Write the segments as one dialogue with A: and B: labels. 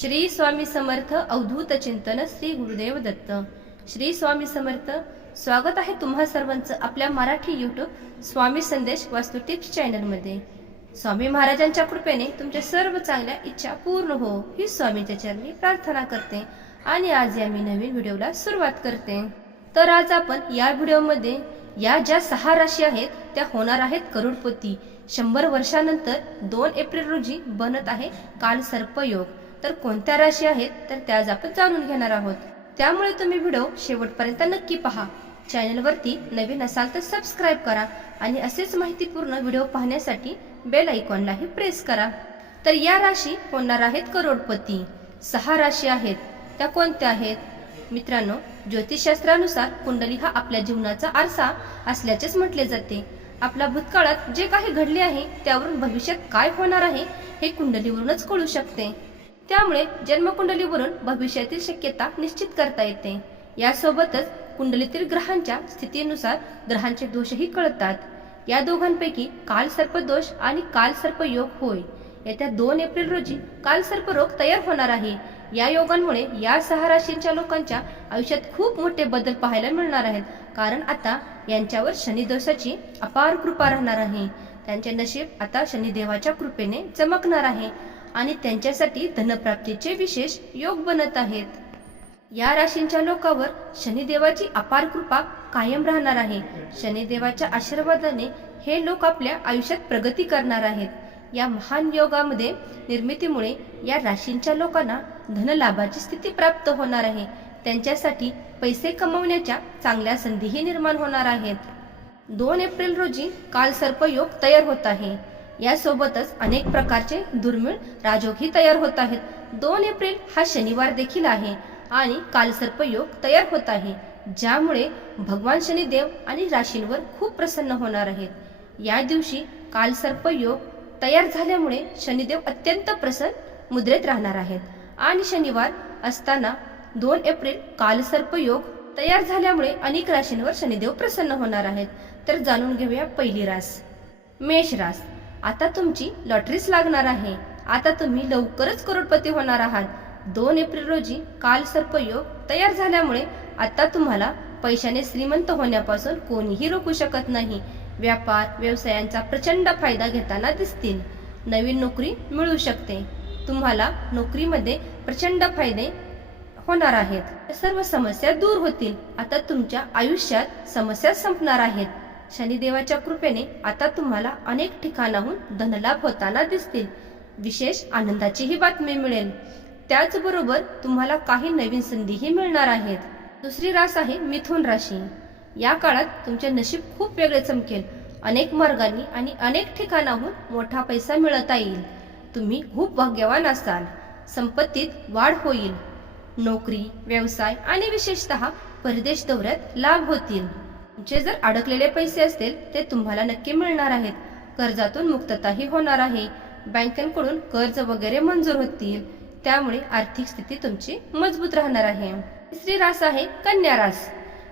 A: श्री स्वामी समर्थ अवधूत चिंतन श्री गुरुदेव दत्त. श्री स्वामी समर्थ स्वागत आहे तुम्हा सर्वांचं आपल्या मराठी युट्यूब स्वामी संदेश वास्तू टिप्स चॅनलमध्ये. स्वामी महाराजांच्या कृपेने तुमच्या सर्व चांगल्या इच्छा पूर्ण हो ही स्वामीच्या चरणी प्रार्थना करते आणि आज या मी नवीन व्हिडिओला सुरुवात करते. तर आज आपण या व्हिडिओमध्ये या ज्या सहा राशी आहेत त्या होणार आहेत करोडपती. शंभर वर्षानंतर दोन एप्रिल रोजी बनत आहे काल सर्पयोग तर कोणत्या राशी आहेत तर त्या आज आपण जाणून घेणार आहोत. त्यामुळे तुम्ही व्हिडिओ शेवटपर्यंत नक्की पहा. चॅनलवरती नवीन असाल तर सबस्क्राईब करा आणि असेच माहितीपूर्ण व्हिडिओ पाहण्यासाठी बेल आयकॉनलाही प्रेस करा. तर या राशी होणार आहेत करोडपती. सहा राशी आहेत. त्या कोणत्या आहेत? मित्रांनो ज्योतिषशास्त्रानुसार कुंडली हा आपल्या जीवनाचा आरसा असल्याचेच म्हटले जाते. आपल्या भूतकाळात जे काही घडले आहे त्यावरून भविष्यात काय होणार आहे हे कुंडलीवरूनच कळू शकते. त्यामुळे जन्मकुंडलीवरून भविष्यातील शक्यता निश्चित करता येते. यासोबतच कुंडलीतील ग्रहांच्या स्थितीनुसार ग्रहांचे दोषही कळतात. या दोघांपैकी काल सर्पदोष आणि काल सर्पयोग होय. येत्या दोन एप्रिल रोजी काल सर्परोग तयार होणार आहे. या योगांमुळे या सहा राशींच्या लोकांच्या आयुष्यात खूप मोठे बदल पाहायला मिळणार आहेत. कारण आता यांच्यावर शनिदोषाची अपार कृपा राहणार आहे. त्यांचे नशीब आता शनिदेवाच्या कृपेने चमकणार आहे. आणि त्यांच्यासाठी धनप्राप्तीचे विशेष योग बनत आहेत. या राशींच्या लोकांवर शनिदेवाची अपार कृपा कायम राहणार आहे. शनिदेवाच्या आशीर्वादाने हे लोक आपल्या आयुष्यात प्रगती करणार आहेत. या महान योगामध्ये निर्मितीमुळे या राशींच्या लोकांना धनलाभाची स्थिती प्राप्त होणार आहे. त्यांच्यासाठी पैसे कमवण्याच्या चांगल्या संधीही निर्माण होणार आहेत. दोन एप्रिल रोजी काल सर्पयोग तयार होत आहे. यासोबतच अनेक प्रकारचे दुर्मिळ राजोगही तयार होत आहेत. दोन एप्रिल हा शनिवार देखील आहे आणि कालसर्प योग तयार होत आहे ज्यामुळे भगवान शनिदेव आणि राशींवर खूप प्रसन्न होणार आहेत. या दिवशी कालसर्प योग तयार झाल्यामुळे शनिदेव अत्यंत प्रसन्न मुद्रेत राहणार आहेत आणि शनिवार असताना दोन एप्रिल कालसर्प योग तयार झाल्यामुळे अनेक राशींवर शनिदेव प्रसन्न होणार आहेत. तर जाणून घेऊया पहिली रास. मेष रास. आता तुमची लॉटरीच लागणार आहे. आता तुम्ही लवकरच करोडपती होणार आहात. दोन एप्रिल रोजी काल सर्पयोग तयार झाल्यामुळे आता तुम्हाला पैशाने श्रीमंत होण्यापासून कोणीही रोखू शकत नाही. व्यापार व्यवसायांचा प्रचंड फायदा घेताना दिसतील. नवीन नोकरी मिळू शकते. तुम्हाला नोकरीमध्ये प्रचंड फायदे होणार आहेत. सर्व समस्या दूर होतील. आता तुमच्या आयुष्यात समस्या संपणार आहेत. शनिदेवाच्या कृपेने आता तुम्हाला अनेक ठिकाणाहून धनलाभ होताना दिसतील. विशेष आनंदाचीही बातमी मिळेल. त्याचबरोबर तुम्हाला काही नवीन संधीही मिळणार आहेत. दुसरी रास आहे मिथुन राशी. या काळात तुमचे नशीब खूप वेगळे चमकेल. अनेक मार्गांनी आणि अनेक ठिकाणाहून मोठा पैसा मिळवता येईल. तुम्ही खूप भाग्यवान असाल. संपत्तीत वाढ होईल. नोकरी व्यवसाय आणि विशेषतः परदेश दौऱ्यात लाभ होतील. जे जर अडकलेले पैसे असतील ते तुम्हाला नक्की मिळणार आहेत. कर्जातून मुक्तताही होणार आहे. बँकांकडून कर्ज वगैरे मंजूर होतील. त्यामुळे आर्थिक स्थिती तुमची मजबूत राहणार आहे. तिसरी रास आहे कन्या रास.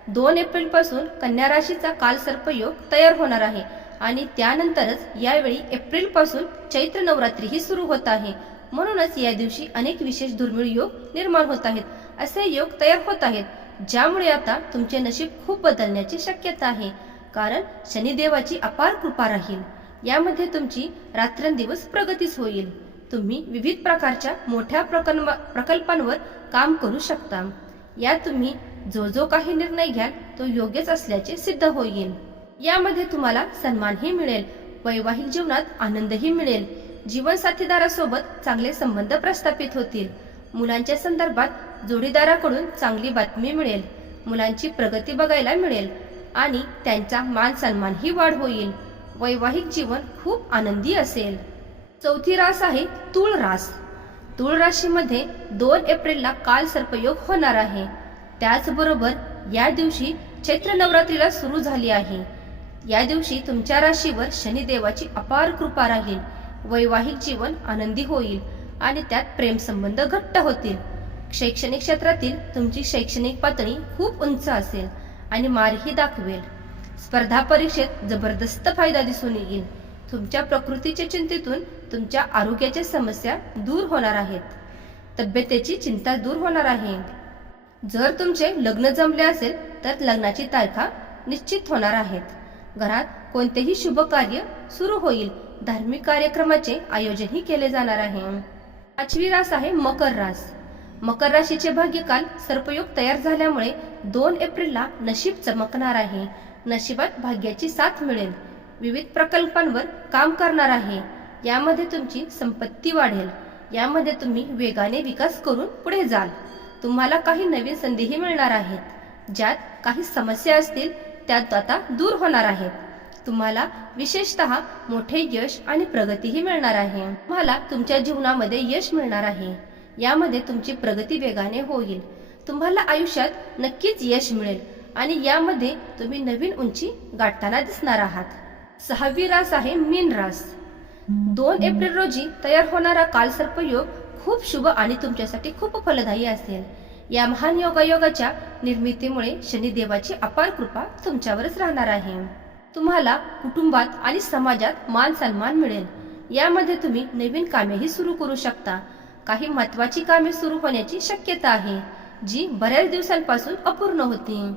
A: दोन एप्रिलपासून कन्या राशीचा काल सर्पयोग तयार होणार आहे आणि त्यानंतरच यावेळी एप्रिलपासून चैत्र नवरात्रीही सुरू होत आहे. म्हणूनच या दिवशी अनेक विशेष दुर्मिळ योग निर्माण होत आहेत. असे योग तयार होत आहेत. ज्यामुळे आता तुमचे नशीब खूप बदलण्याची शक्यता आहे. कारण शनिदेवाची अपार कृपा राहील. यामध्ये तुमची रात्रंदिवस प्रगतीच होईल. तुम्ही विविध प्रकारच्या मोठ्या प्रकल्प प्रकल्पांवर काम करू शकता. या तुम्ही जो जो काही निर्णय घ्याल तो योग्यच असल्याचे सिद्ध होईल. यामध्ये तुम्हाला सन्मानही मिळेल. वैवाहिक जीवनात आनंदही मिळेल. जीवनसाथीदारासोबत चांगले संबंध प्रस्थापित होतील. मुलांच्या संदर्भात जोडीदाराकडून चांगली बातमी मिळेल मुलांची प्रगती बघायला मिळेल आणि त्यांचा मान सन्मानही वाढ होईल. वैवाहिक जीवन खूप आनंदी असेल. चौथी रास आहे तुळ रास. तुळ राशीमध्ये दोन एप्रिलला काल सर्पयोग होणार आहे. त्याचबरोबर या दिवशी चैत्र नवरात्रीला सुरू झाली आहे. या दिवशी तुमच्या राशीवर शनिदेवाची अपार कृपा राहील. वैवाहिक जीवन आनंदी होईल आणि त्यात प्रेमसंबंध घट्ट होतील. शैक्षणिक क्षेत्रातील तुमची शैक्षणिक पातळी खूप उंच असेल आणि मारही दाखवेल. स्पर्धा परीक्षेत जबरदस्त फायदा दिसून येईल. तुमच्या प्रकृतीच्या चिंतेतून तुमच्या आरोग्याच्या समस्या दूर होणार आहेत. तब्येतेची चिंता दूर होणार आहे. जर तुमचे लग्न जमले असेल तर लग्नाची तारखा निश्चित होणार आहेत. घरात कोणतेही शुभ कार्य सुरू होईल. धार्मिक कार्यक्रमाचे आयोजनही केले जाणार आहे. पाचवी रास आहे मकर रास. मकर राशीचे भाग्यकाल सर्पयोग तयार झाल्यामुळे दोन एप्रिलला नशीब चमकणार आहे. नशिबात भाग्याची साथ मिळेल. विविध प्रकल्पांवर काम करणार आहे. यामध्ये तुमची संपत्ती वाढेल. यामध्ये तुम्ही वेगाने विकास करून पुढे जाल. तुम्हाला काही नवीन संधीही मिळणार आहेत. ज्यात काही समस्या असतील त्यात आता दूर होणार आहेत. तुम्हाला विशेषतः मोठे यश आणि प्रगतीही मिळणार आहे. तुम्हाला तुमच्या जीवनामध्ये यश मिळणार आहे. यामध्ये तुमची प्रगती वेगाने होईल. तुम्हाला आयुष्यात नक्कीच यश मिळेल आणि यामध्ये तुम्ही नवीन उंची गाठताना दिसणार आहात. सहावी रास आहे मीन रास. दोन एप्रिल रोजी तयार होणारा कालसर्प योग खूप शुभ आणि तुमच्यासाठी खूप फलदायी असेल. या महान योगायोगाच्या निर्मितीमुळे शनिदेवाची अपार कृपा तुमच्यावरच राहणार आहे. तुम्हाला कुटुंबात आणि समाजात मान सन्मान मिळेल. यामध्ये तुम्ही नवीन कामेही सुरू करू शकता. काही महत्वाची कामे सुरू होण्याची शक्यता आहे जी बऱ्याच दिवसांपासून अपूर्ण होती.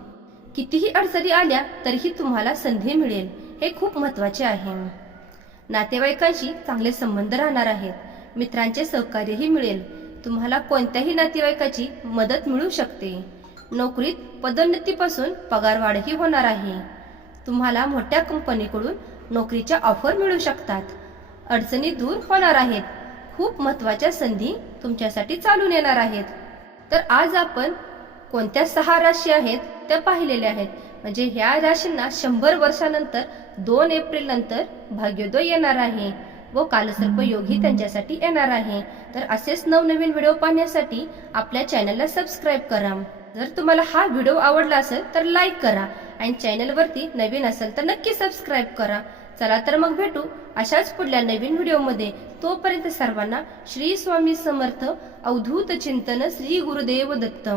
A: कितीही अडचणी आल्या तरीही तुम्हाला संधी मिळेल हे खूप महत्त्वाचे आहे. नातेवाईकांशी चांगले संबंध राहणार आहेत मित्रांचे सहकार्यही मिळेल तुम्हाला कोणत्याही नातेवाईकाची मदत मिळू शकते. नोकरीत पदोन्नतीपासून पगारवाढही होणार आहे. तुम्हाला मोठ्या कंपनीकडून नोकरीच्या ऑफर मिळू शकतात. अडचणी दूर होणार आहेत खूप महत्त्वाच्या संधी तुमच्यासाठी चालून येणार आहेत. तर आज आपण कोणत्या सहा राशी आहेत त्या पाहिलेल्या आहेत? म्हणजे ह्या राशींना शंभर वर्षानंतर दोन एप्रिल नंतर भाग्योदय येणार आहे व कालसर्प योगी त्यांच्यासाठी येणार आहे. तर असेच नवनवीन व्हिडिओ पाहण्यासाठी आपल्या चॅनलला सबस्क्राईब करा. जर तुम्हाला हा व्हिडिओ आवडला असेल तर लाईक करा आणि चॅनलवरती नवीन असेल तर नक्की सबस्क्राईब करा. चला तर मग भेटू अशाच पुढल्या नवीन व्हिडिओमध्ये. तोपर्यंत सर्वांना श्री स्वामी समर्थ अवधूत चिंतन श्री गुरुदेव दत्त